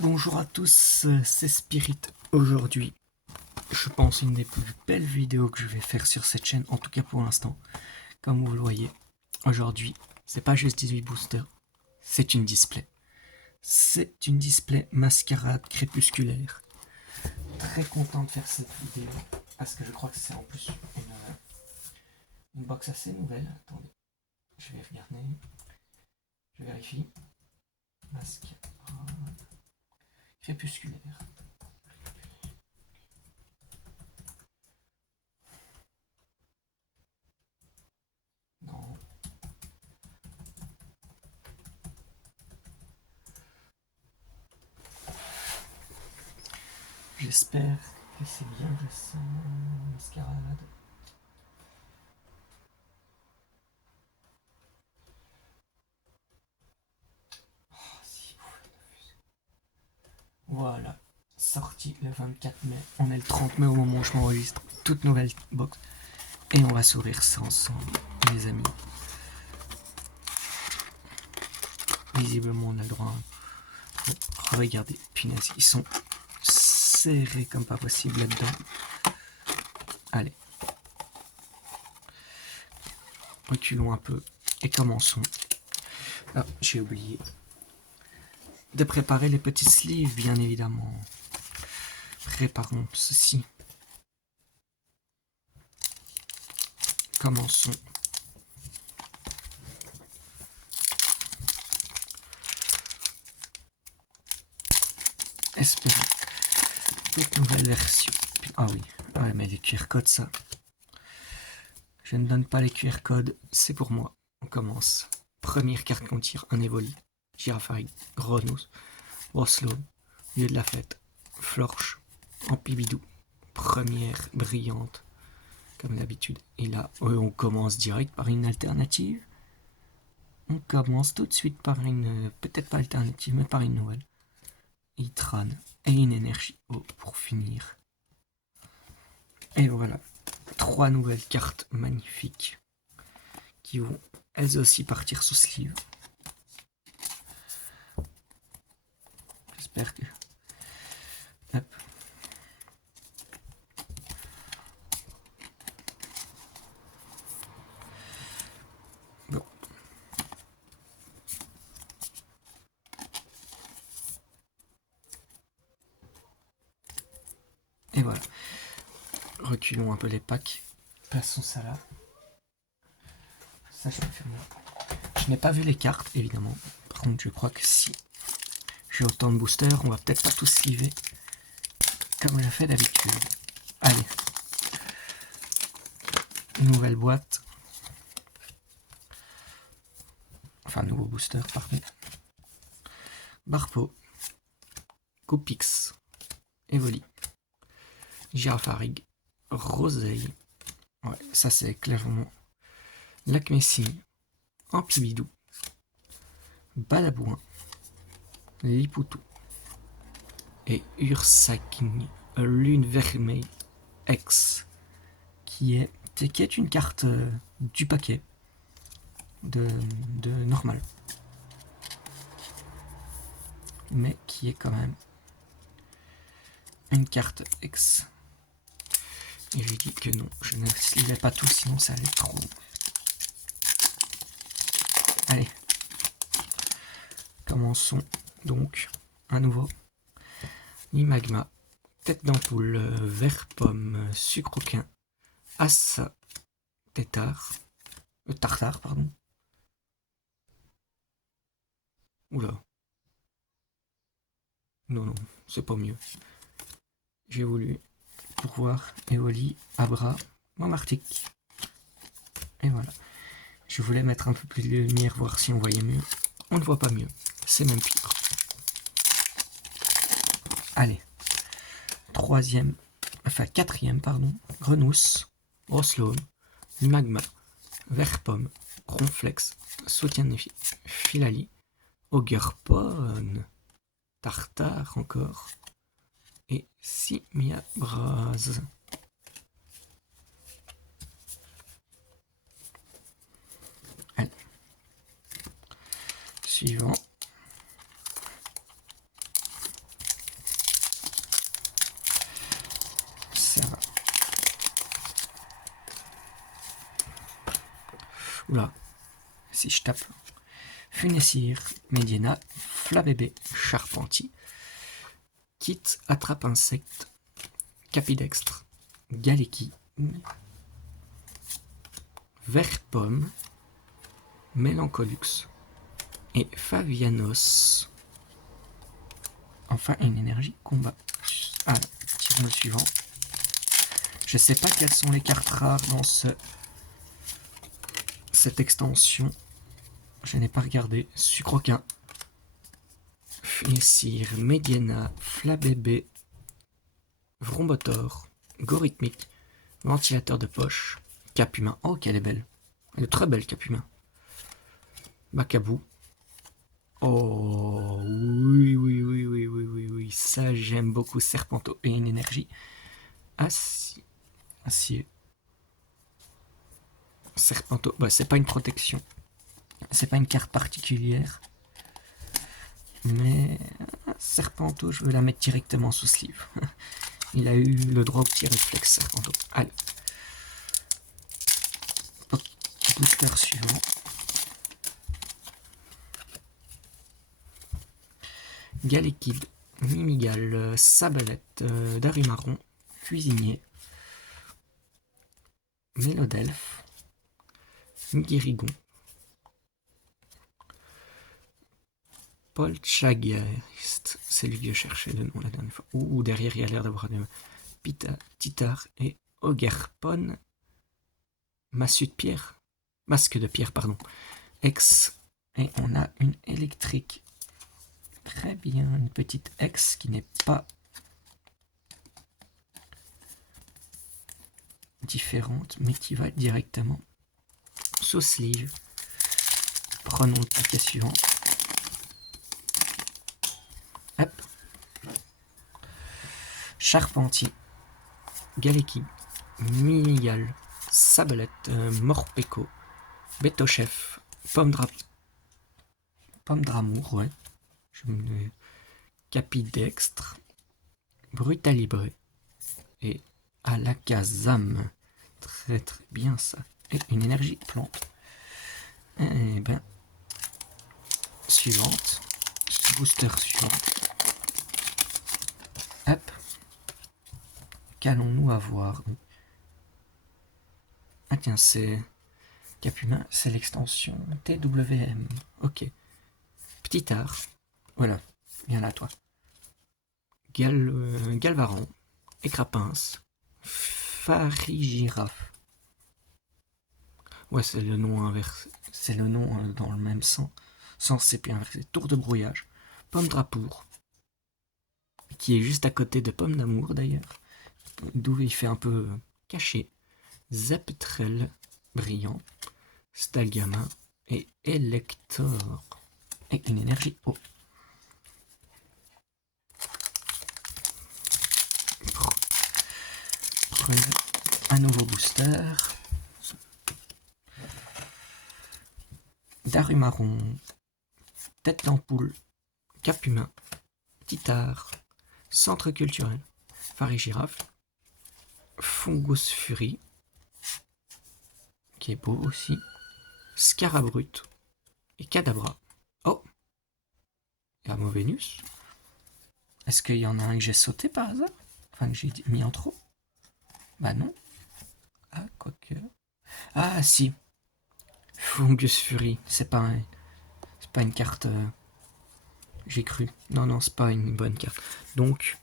Bonjour à tous, c'est Spirit. Aujourd'hui, je pense une des plus belles vidéos que je vais faire sur cette chaîne, en tout cas pour l'instant. Comme vous le voyez, aujourd'hui, c'est pas juste 18 boosters, c'est une display. C'est une display mascarade crépusculaire. Très content de faire cette vidéo, parce que je crois que c'est en plus une box assez nouvelle. Attendez, je vais regarder, je vérifie. Mascarade crépusculaire. Non. J'espère que c'est bien récent. Mascarade. Oh, si. Voilà. Sorti le 24 mai. On est le 30 mai au moment où je m'enregistre. Toute nouvelle box. Et on va s'ouvrir ça ensemble, les amis. Visiblement, on a le droit. Regardez, punaise, ils sont serrés comme pas possible là-dedans. Allez. Reculons un peu et commençons. Ah, j'ai oublié de préparer les petits sleeves, bien évidemment. Préparons ceci. Commençons. Espérons. Toute nouvelle version. Ah oui, ouais, mais les QR codes, ça. Je ne donne pas les QR codes, c'est pour moi. On commence. Première carte qu'on tire, un Evoli. Girafari, Grenousse, Roslow, lieu de la fête, Florche, Ampibidou. Première brillante, comme d'habitude. Et là, on commence direct par une alternative. On commence tout de suite par une, peut-être pas alternative, mais par une nouvelle. Itran et une énergie eau pour finir. Et voilà, 3 nouvelles cartes magnifiques qui vont elles aussi partir sous sleeve. J'espère que... Hop. Bon. Et voilà. Reculons un peu les packs. Passons ça là. Ça, je peux faire mieux. Je n'ai pas vu les cartes, évidemment. Par contre, je crois que si j'ai autant de boosters, on va peut-être pas tous sliver comme on l'a fait d'habitude. Allez. Nouvelle boîte. Enfin, nouveau booster, pardon. Barpo. Coupix. Evoli. Girafarig. Roseille. Ouais, ça c'est clairement Lacmessine. Ampibidou. Balabouin. Lipoutou. Et Ursakini. Lune vermeille X. Qui est une carte du paquet. De normal. Mais qui est quand même une carte X. Et je lui dis que non, je ne slivais pas tout, sinon ça allait être trop. Allez. Commençons donc à nouveau. Nimagma, tête d'ampoule, vert pomme, sucre aucun, assa, tétard, tartare, pardon. Oula. Non, non, c'est pas mieux. J'ai voulu pourvoir Evoli, Abra, Mamartic. Et voilà. Je voulais mettre un peu plus de lumière, voir si on voyait mieux. On ne voit pas mieux. C'est même pire. Allez. Quatrième, pardon. Grenousse, Roslone, Magma, Vert pomme, Ronflex, Soutien de Filali, Augerpone, Tartare encore, et Simiabraz. Allez. Suivant. Oula, si je tape Funessir, Mediana, Flabébé, Charpentier, Kit, Attrape Insecte, Capidextre, Galeki, Vert-Pomme, Mélancolux et Favianos. Enfin, une énergie combat. Ah, tirons le suivant. Je sais pas quelles sont les cartes rares dans cette extension. Je n'ai pas regardé. Sucroquin, Funessir, Mediana, Flabébé, Vrombotor, Gorithmique, Ventilateur de poche, Cap humain. Oh, qu'elle est belle. Elle est très belle, Cap humain. Macabou. Oh, oui. Ça, j'aime beaucoup. Serpenteau et une énergie. Acier. Serpenteau. Bah, c'est pas une protection. C'est pas une carte particulière. Mais Serpenteau, je veux la mettre directement sous sleeve. Il a eu le droit au petit réflexe, Serpenteau. Allez. Booster suivant. Galekid, Mimigal, Sablette, Darumaron, Cuisinier, Mélodelphe, Guérigon, Polchageist, c'est lui que je cherchais le nom la dernière fois. Ouh, derrière il a l'air d'avoir des Titar et Ogerpon, Masque de pierre, pardon. Ex, et on a une électrique. Très bien, une petite Ex qui n'est pas différente, mais qui va directement sous sleeve. Prenons le paquet suivant. Hop. Charpentier, Galeki, Minigal, Sablette, Morpeko, Betochef, Pomme d'Amour, ouais. Capidextre, Brutalibré et Alakazam. Très bien ça. Et une énergie plante. Et ben, suivante. Booster suivant. Hop. Qu'allons-nous avoir? Ah tiens, c'est Cap humain, c'est l'extension TWM. Ok. Petit art. Voilà. Viens là, toi. Galvaran. Écrapince. Farigiraffe. Ouais, c'est le nom inversé. C'est le nom dans le même sens. Sans CP inversé. Tour de brouillage. Pomme drapour. Qui est juste à côté de Pomme d'amour d'ailleurs. D'où il fait un peu caché. Zeptrel brillant. Stalgama et Elector. Et une énergie eau. Prenez un nouveau booster. Darumaron, Tête d'ampoule, Cap humain, Titard, Centre culturel, Farigiraffe, Fungus Fury, qui est beau aussi, Scarabrut et Cadabra. Oh, et Amovenus. Est-ce qu'il y en a un que j'ai sauté par hasard? Enfin, que j'ai mis en trop? Bah non. Ah, quoique. Ah, si. Fungus Fury, c'est pas une carte. J'ai cru. Non, c'est pas une bonne carte. Donc,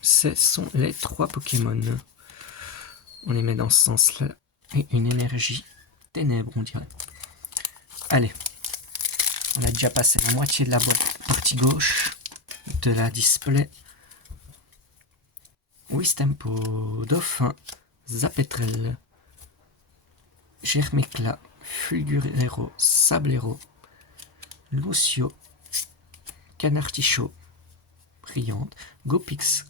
ce sont les 3 Pokémon. On les met dans ce sens-là. Et une énergie ténèbres, on dirait. Allez. On a déjà passé la moitié de la partie gauche de la display. Wistempo, Dauphin, Zapetrel, Germecla, Fulgurero, Sablero, Lucio, Canartichaud, Brillante, Gopix.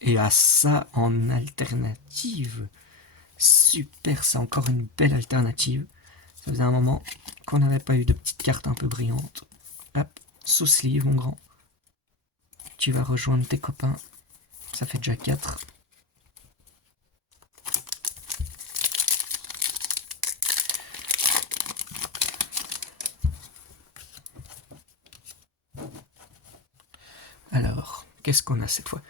Et à ça en alternative. Super, c'est encore une belle alternative. Ça faisait un moment qu'on n'avait pas eu de petites cartes un peu brillantes. Hop, sous sleeve mon grand. Tu vas rejoindre tes copains. Ça fait déjà 4. Alors, qu'est-ce qu'on a cette fois?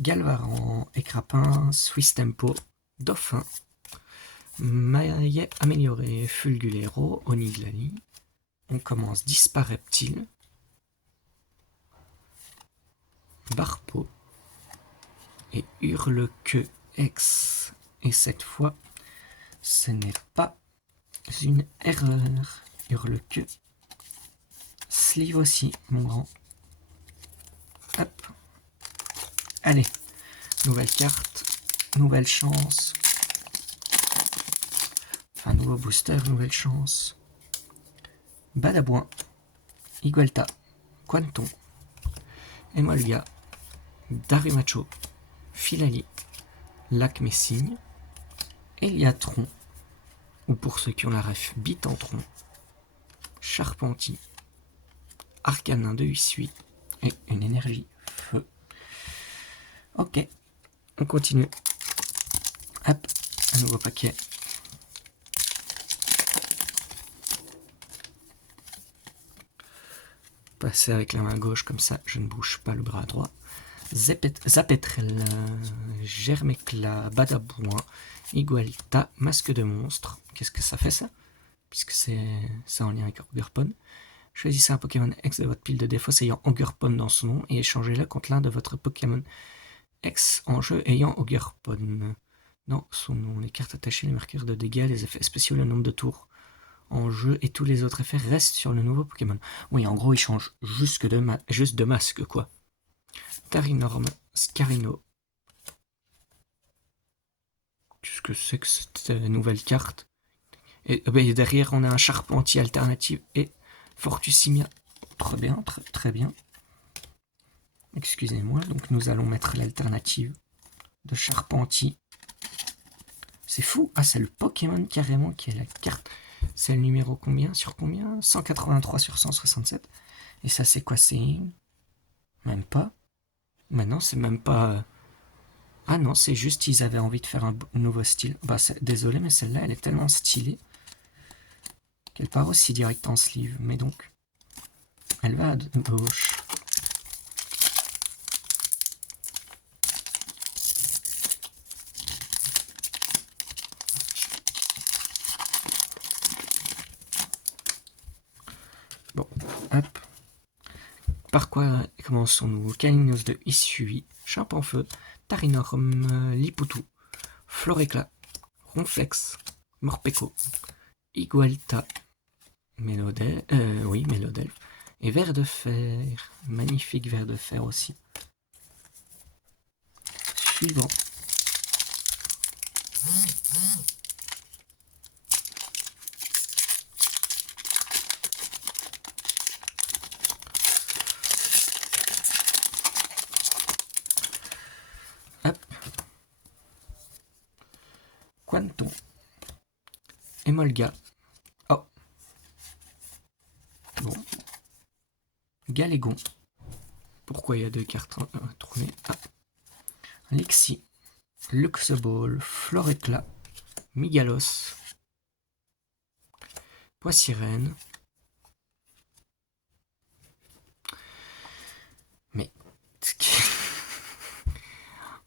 Galvaran, Écrapin, Swiss Tempo, Dauphin, Maillet amélioré, Fulgulero, Oniglani. On commence Dispareptile, Barpo et Hurle-Queue X. Et cette fois, ce n'est pas une erreur. Hurle-Queue. Sleeve aussi, mon grand. Hop. Allez, nouvelle carte, nouvelle chance. Enfin, nouveau booster, nouvelle chance. Badabouin, Igualta, Quanton, Emolga, Darumacho, Filali, Lac Messigne, Eliatron, ou pour ceux qui ont la ref, Bitentron, Charpentier, Arcanin de Huissui et une énergie feu. Ok, on continue. Hop, un nouveau paquet. Passer avec la main gauche comme ça, je ne bouge pas le bras droit. Zapetrel, Germecla, Badabouin, Igualta, Masque de monstre. Qu'est-ce que ça fait ça? Puisque c'est ça en lien avec Ogerpon. Choisissez un Pokémon X de votre pile de défauts ayant Ogerpon dans son nom et échangez-le contre l'un de votre Pokémon X en jeu ayant Ogerpon dans son nom. Les cartes attachées, les marqueurs de dégâts, les effets spéciaux, le nombre de tours en jeu et tous les autres effets restent sur le nouveau Pokémon. Oui, en gros, il change juste de masque, quoi. Tarinorm, Scarino. Qu'est-ce que c'est que cette nouvelle carte? Et derrière, on a un Charpentier alternative et Fortusimia. Très bien, très bien. Excusez-moi, donc nous allons mettre l'alternative de Charpentier. C'est fou. Ah, c'est le Pokémon carrément qui a la carte. C'est le numéro combien sur combien? 183 sur 167. Et ça, c'est quoi? C'est... Même pas. Maintenant, c'est même pas... Ah non, c'est juste qu'ils avaient envie de faire un nouveau style. Bah, désolé, mais celle-là, elle est tellement stylée qu'elle part aussi direct en sleeve. Mais donc, elle va à gauche. Bon, hop. Par quoi commençons-nous? Caninos de Issui, Chimpanfeu, Tarinorm, Liputu, Floréclat, Ronflex, Morpeko, Igualta, Mélodel, Mélodelphe, et Ver de Fer, magnifique Ver de Fer aussi. Suivant. Hop. Quanton. Emolga. Oh. Bon. Galégon. Pourquoi il y a deux cartes tournées? Ah. Lexi. Luxeball. Floréclat. Migalos. Poissirène. Mais...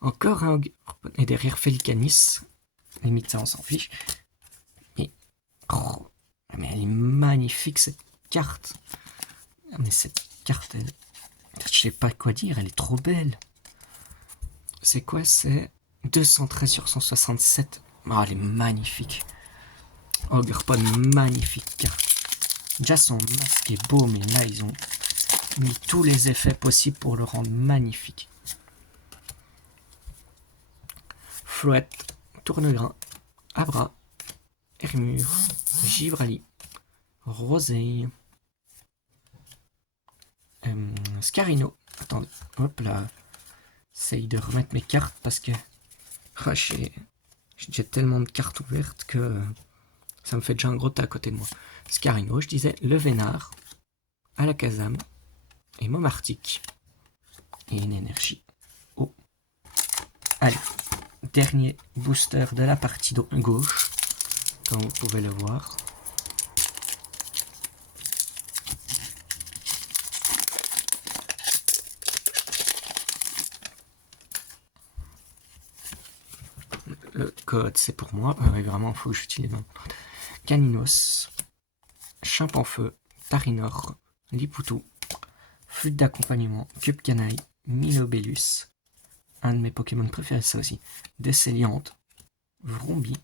Encore un... Et derrière Félicanis. Limite ça, on s'en fiche. Mais... Oh, mais elle est magnifique cette carte. Mais cette carte, elle... je sais pas quoi dire, elle est trop belle. C'est quoi? C'est 213 sur 167. Oh, elle est magnifique. Ogerpon, magnifique carte. Déjà son masque est beau, mais là ils ont mis tous les effets possibles pour le rendre magnifique. Flouette, Tournegrain, Abra, Hermure, Givrali, Roseille, Scarino. Attendez, hop là. J'essaye de remettre mes cartes parce que oh, j'ai déjà tellement de cartes ouvertes que ça me fait déjà un gros tas à côté de moi. Scarino, je disais, le Vénard, Alakazam et Momartic. Et une énergie. Oh. Allez, dernier booster de la partie gauche, comme vous pouvez le voir. le code c'est pour moi. Ah oui, vraiment, il faut que j'utilise. Caninos, Chimpanfeu, Tarinor, Lipoutou, Flûte d'accompagnement, Cube Canaille, Milobellus, un de mes Pokémon préférés, ça aussi, Décéliante, Vrombi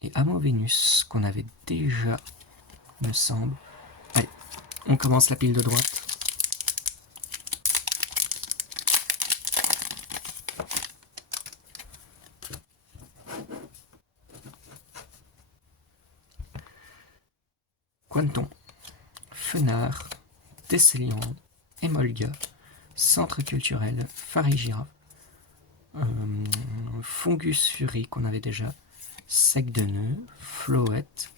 et Amovenus, qu'on avait déjà, me semble. Allez, on commence la pile de droite. Quanton, Fenard, Décéliande, Emolga, Centre culturel, Farigira, Fungus Fury qu'on avait déjà, Sec de Nœud, Floette.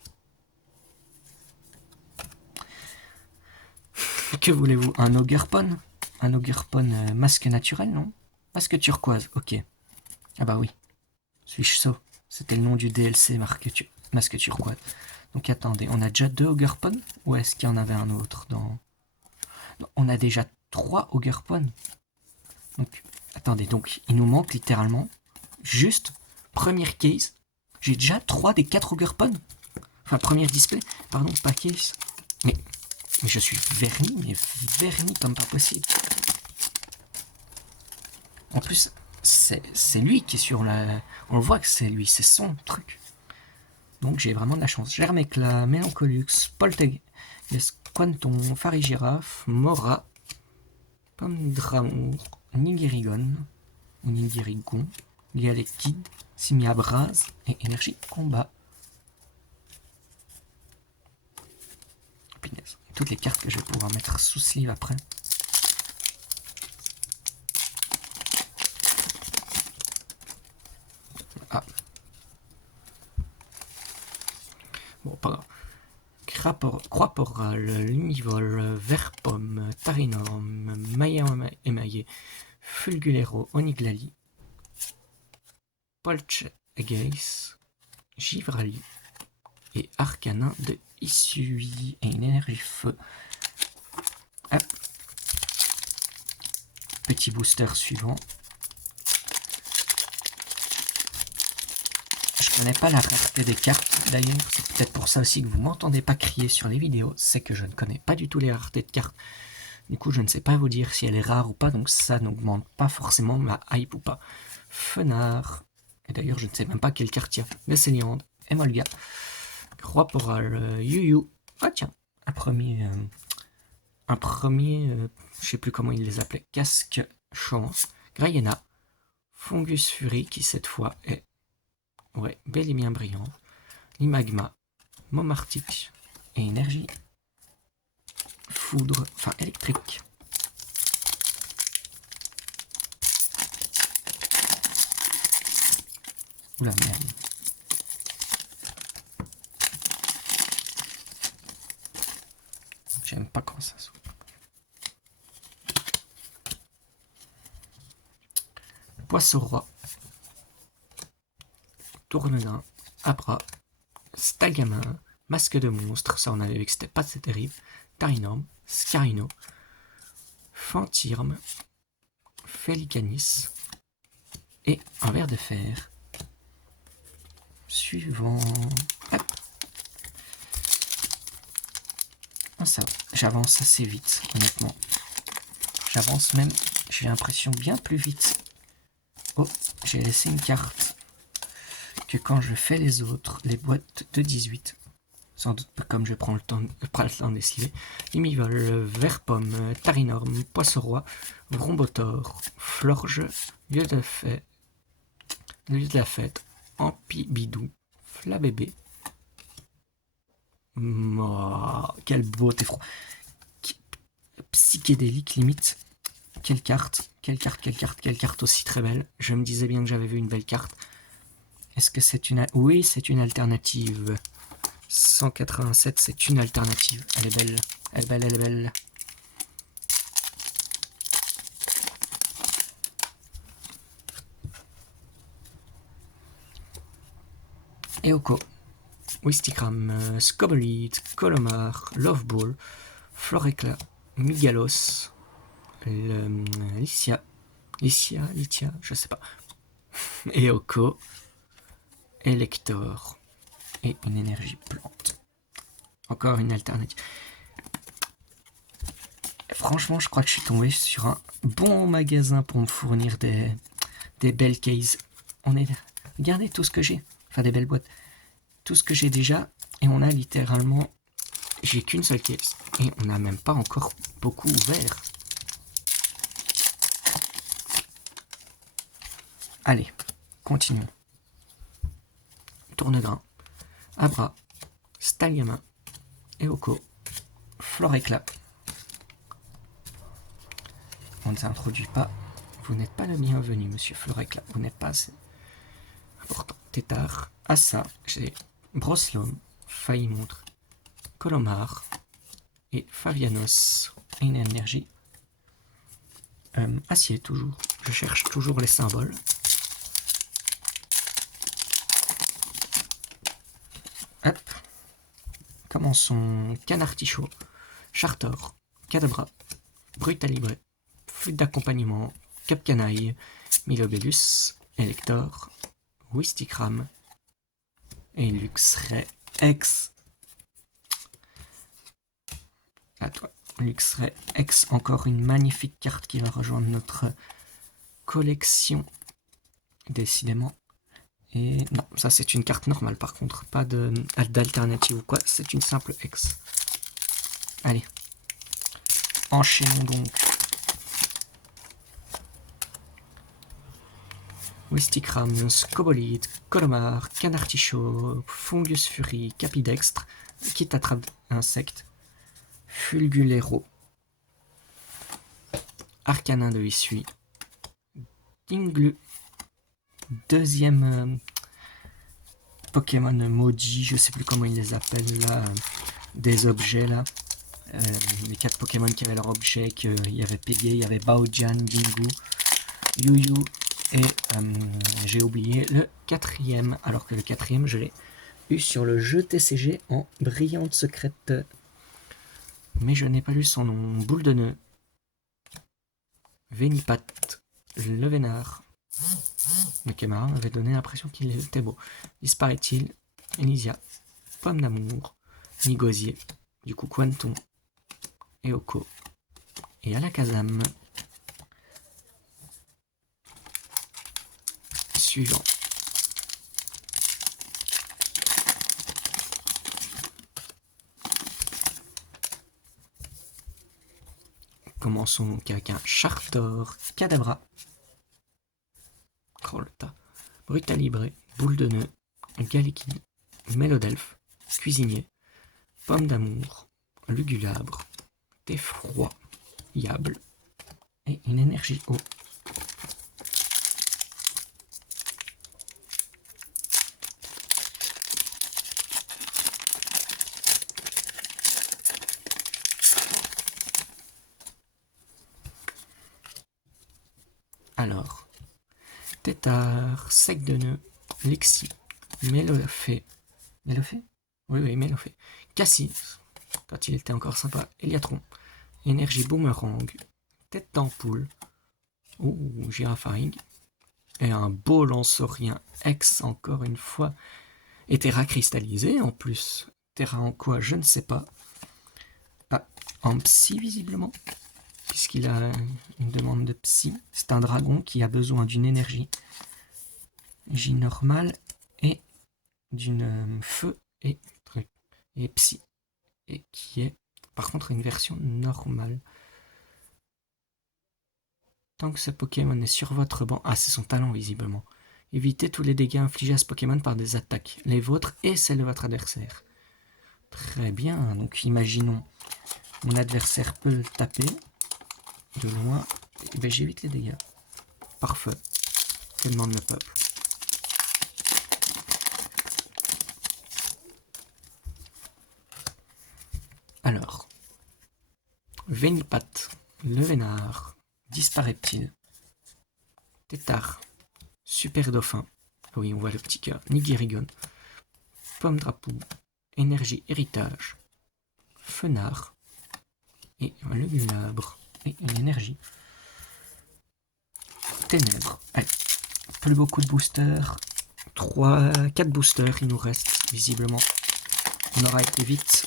Que voulez-vous? Un Ogerpon? Un Ogerpon masque naturel, non? Masque turquoise, ok. Ah bah oui. Suis-je sot? C'était le nom du DLC masque turquoise. Donc attendez, on a déjà 2 Ogerpon? Ou est-ce qu'il y en avait un autre dans... Non, on a déjà 3 Ogerpon. Donc, attendez, donc il nous manque littéralement juste première case. J'ai déjà 3 des 4 Ogerpon. Enfin, première display, pardon, pas case. Mais je suis verni, mais verni comme pas possible. En plus, c'est lui qui est sur la... On le voit que c'est lui, c'est son truc. Donc j'ai vraiment de la chance. Germecla, Mélancolux, Polteg, Quanton, Farigiraf, Mora, Pomme d'Amour, Nigirigon, ou Nigirigon, Dialectide, Simia Brase et Énergie Combat. Punaise. Toutes les cartes que je vais pouvoir mettre sous sleeve après. Ah. Bon, pas grave. Croix-Poral, Lumivol, Verpomme, Tarinorm, Maya émaillé, Fulgulero, Oniglali, Poltchageis, Givrali et Arcanin de Issui et une énergie feu. Hop. Petit booster suivant. Je connais pas la rareté des cartes d'ailleurs, c'est peut-être pour ça aussi que vous m'entendez pas crier sur les vidéos, c'est que je ne connais pas du tout les raretés de cartes. Du coup je ne sais pas vous dire si elle est rare ou pas, donc ça n'augmente pas forcément ma hype ou pas. Fenard, et d'ailleurs je ne sais même pas quelle carte il y a. Décéliande, Emolga, Croix-Poral, Yuyu, ah tiens, un premier, je sais plus comment il les appelait, Casque Chance, Grayena, Fungus Fury qui cette fois est ouais, bel et bien brillant. Limagma, Momartic et énergie foudre, enfin électrique. Oula merde. J'aime pas quand ça s'ouvre. Poisson-roi, Tournenain, Abra, Stagamin, Masque de monstre, ça on avait vu que c'était pas assez terrible, Tarinorm, Scarino, Fantirme, Felicanis et un ver de fer. Suivant. Hop. Ah, ça va, j'avance assez vite, honnêtement. J'avance même, j'ai l'impression, bien plus vite. Oh, j'ai laissé une carte que quand je fais les autres, les boîtes de 18. Sans doute comme je prends le temps d'esquiver. Imivol, Verpomme, Tarinorm, Poisson-roi, Vrombotor, Florge, Lieu de la fête, Ampibidou, Flabébé. Oh, quel beauté froid. Psychédélique limite. Quelle carte aussi très belle. Je me disais bien que j'avais vu une belle carte. Est-ce que c'est une... Oui, c'est une alternative. 187, c'est une alternative. Elle est belle. Elle est belle, elle est belle. Eoko, Wistikram, Scobolite, Colomar, Loveball, Florecla, Migalos, Litia, je sais pas. Eoko, Elector et une énergie plante. Encore une alternative. Franchement, je crois que je suis tombé sur un bon magasin pour me fournir des belles cases. Regardez tout ce que j'ai. Enfin, des belles boîtes. Tout ce que j'ai déjà. Et on a littéralement... J'ai qu'une seule case. Et on n'a même pas encore beaucoup ouvert. Allez, continuons. Tournegrain, Abra, Staliamin, Eoko, Floréclat. On ne s'introduit pas. Vous n'êtes pas le bienvenu, monsieur Floréclat. Vous n'êtes pas assez important. Tétard, Assa, j'ai Broslom, Faillimontre, Colomar et Favianos. Et une énergie. Acier, toujours. Je cherche toujours les symboles. Hop. Commençons. Canartichaud, Chartor, Cadabra, Brutalibre, Flûte d'accompagnement, Capcanaille, Milobellus, Elector, Wistikram et Luxray X. À toi. Luxray X, encore une magnifique carte qui va rejoindre notre collection. Décidément. Et non, ça c'est une carte normale par contre, pas d'alternative ou quoi, c'est une simple X. Allez, enchaînons donc. Wistikram, Scobolite, Colomar, Canartichaud, Fungus Fury, Capidextre, qui t'attrape insecte, Fulgulero, Arcanin de Issui, Dinglu, deuxième Pokémon maudit, je sais plus comment ils les appellent là, des objets là. Les 4 Pokémon qui avaient leur objet, il y avait Pégé, il y avait Baojan, Dingu, Yuyu et j'ai oublié le 4e, alors que le 4e je l'ai eu sur le jeu TCG en brillante secrète. Mais je n'ai pas lu son nom. Boule de nœud, Vénipat, le Vénard. Le Kémara m'avait donné l'impression qu'il était beau. Disparaît-il, Elysia, Pomme d'amour, Nigosier, du coup Quantum, Eoko et Alakazam. Suivant. Commençons avec un Chartor, Cadabra, Krolta, Brutalibre, Boule de nœud, Galliquide, Mélodelphe, Cuisinier, Pomme d'amour, Lugulabre, Effroyable et une énergie eau. Alors, Tétard, Sec de nœud, Lexi, Mélofée. Mélofée? Oui, Mélofée. Cassis, quand il était encore sympa, Eliatron, Énergie Boomerang, Tête d'ampoule, Girafarig, et un beau lanceurien X encore une fois, et Terra cristallisé en plus. Terra en quoi, je ne sais pas. Ah, en psy visiblement, puisqu'il a une demande de psy. C'est un dragon qui a besoin d'une énergie J normale et d'une feu et truc et psy, et qui est par contre une version normale. Tant que ce Pokémon est sur votre banc, c'est son talent visiblement. Évitez tous les dégâts infligés à ce Pokémon par des attaques, les vôtres et celles de votre adversaire. Très bien, donc imaginons mon adversaire peut le taper de loin, et ben j'évite les dégâts. Parfait, que demande le peuple. Alors, Vénipat, le Vénard, disparaît-il? Tétard, Super Dauphin, oui on voit le petit cœur, Nigirigon, Pomme Drapeau, Énergie Héritage, Fenard, et un Lugulabre, et une énergie Ténèbres. Allez, plus beaucoup de boosters, 4 boosters, il nous reste visiblement. On aura été vite.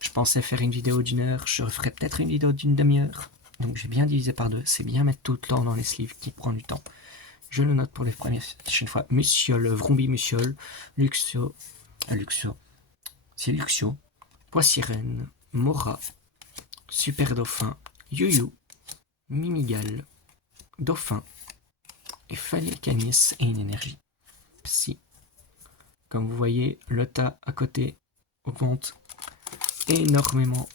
Je pensais faire une vidéo d'1 heure, je ferai peut-être une vidéo d'une demi-heure. Donc j'ai bien divisé par 2. C'est bien mettre tout le temps dans les sleeves qui prend du temps. Je le note pour les premières fois. Musiole, Vrombi Musiole, Luxio, c'est Luxio, Poissirène, Mora, Super Dauphin, Yuyu, Mimigal, Dauphin, et Fallait Canis et une énergie. Psy. Comme vous voyez, le tas à côté augmente énormément.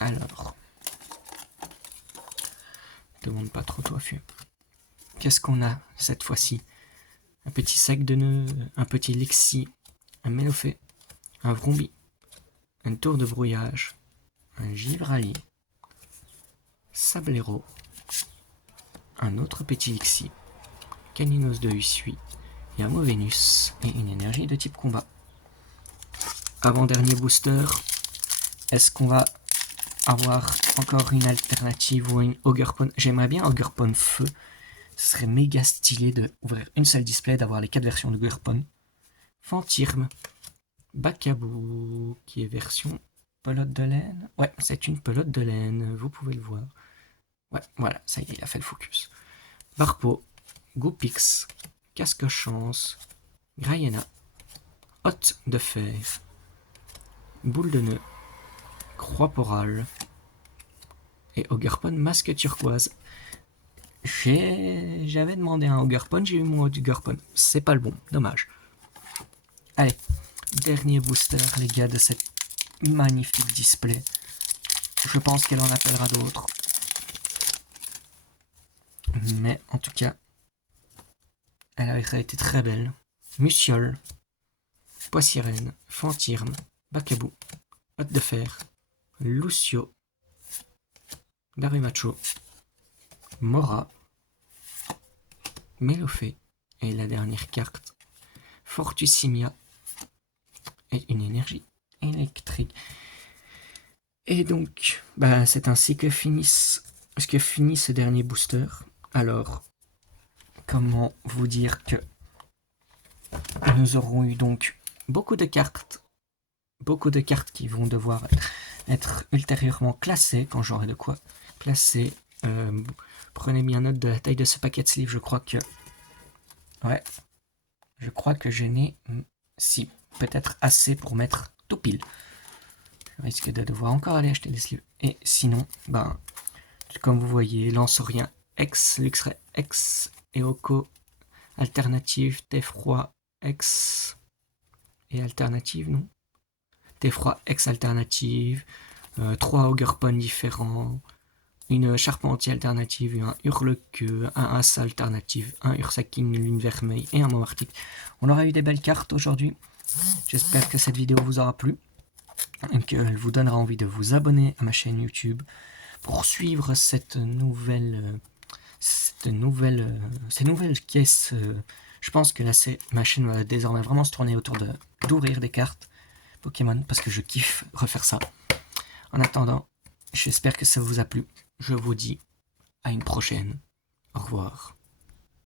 Alors, demande pas trop toi, Fieu. Qu'est-ce qu'on a cette fois-ci? Un petit sac de nœuds, un petit Lexi, un Mélophée, un Vrombi, un tour de brouillage, un Givralier, Sablero, un autre petit Lexi, Caninos de Usui et un Movenus et une énergie de type combat. Avant-dernier booster, est-ce qu'on va avoir encore une alternative ou une Ogerpon? J'aimerais bien Ogerpon Feu. Ce serait méga stylé d'ouvrir une seule display, d'avoir les 4 versions de Ogerpon. Fantirme, Bakabou, qui est version pelote de laine. Ouais, c'est une pelote de laine, vous pouvez le voir. Ouais, voilà, ça y est, il a fait le focus. Barpo, Goupix, Casque-Chance, Grayena, Hôte de Fer, Boule de Nœud, Croix Porale et Ogerpon Masque Turquoise. J'avais demandé un Ogerpon, j'ai eu mon Ogerpon. C'est pas le bon, dommage. Allez, dernier booster, les gars, de cette magnifique display. Je pense qu'elle en appellera d'autres. Mais en tout cas, elle a été très belle. Musiole, Poissirène, Fantirme, Bakabou, Hôte de Fer, Lucio, Darumacho, Mora, Mélophée et la dernière carte, Fortussimia et une énergie électrique. Et donc, c'est ainsi que finit ce dernier booster. Alors, comment vous dire que nous aurons eu donc beaucoup de cartes qui vont devoir être ultérieurement classées quand j'aurai de quoi classer. Prenez bien note de la taille de ce paquet de sleeves. Je crois que je n'ai si peut-être assez pour mettre tout pile. Je risque de devoir encore aller acheter des sleeves. Et sinon, comme vous voyez, Lance-Rien X, Luxray X, Eoko, Alternative, Teffroi X et Alternative, non? Teffroi X Alternative, 3 Ogerpon différents, une Charpentier alternative, un Hurlequeux, un As alternative, un Ursaking Lune Vermeille et un Moarctic. On aura eu des belles cartes aujourd'hui. J'espère que cette vidéo vous aura plu et qu'elle vous donnera envie de vous abonner à ma chaîne YouTube pour suivre ces nouvelles caisses. Je pense que là, ma chaîne va désormais vraiment se tourner autour d'ouvrir des cartes Pokémon parce que je kiffe refaire ça. En attendant, j'espère que ça vous a plu. Je vous dis à une prochaine. Au revoir.